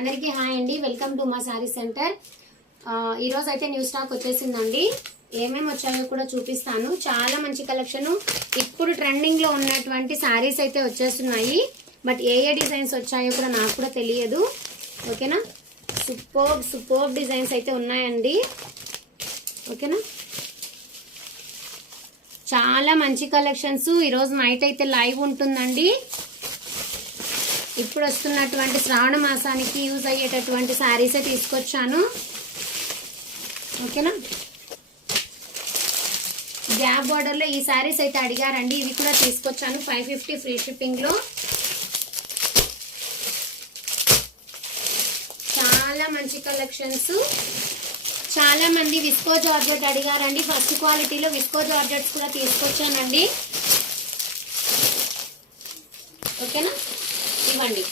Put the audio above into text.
అందరికీ హాయ్ అండి, welcome to మా శారీ సెంటర్. ఈ రోజు అయితే న్యూ స్టాక్ వచ్చేసిందండి. ఏమేమి వచ్చాయో కూడా చూపిస్తాను. చాలా మంచి కలెక్షన్. ఇప్పుడు ట్రెండింగ్ లో ఉన్నటువంటి శారీస్ అయితే వచ్చేస్తున్నాయి. బట్ ఏ డిజైన్స్ వచ్చాయో కూడా నాకు కూడా తెలియదు. ఓకేనా, సూపర్ డిజైన్స్ అయితే ఉన్నాయండి. ఓకేనా, చాలా మంచి కలెక్షన్స్. ఈరోజు నైట్ అయితే లైవ్ ఉంటుందండి. ఇప్పుడు వస్తున్నటువంటి శ్రావణ మాసానికి యూజ్ అయ్యేటటువంటి శారీసే తీసుకొచ్చాను. ఓకేనా, గ్యాప్ బార్డర్లో ఈ శారీస్ అయితే అడిగారండి. ఇవి కూడా తీసుకొచ్చాను 550 ఫ్రీ షిప్పింగ్లో. చాలా మంచి కలెక్షన్స్. చాలా మంది విస్కో జార్జెట్ అడిగారండి. ఫస్ట్ క్వాలిటీలో విస్కో జార్జెట్స్ కూడా తీసుకొచ్చానండి. ఓకేనా, ఇవ్వండి.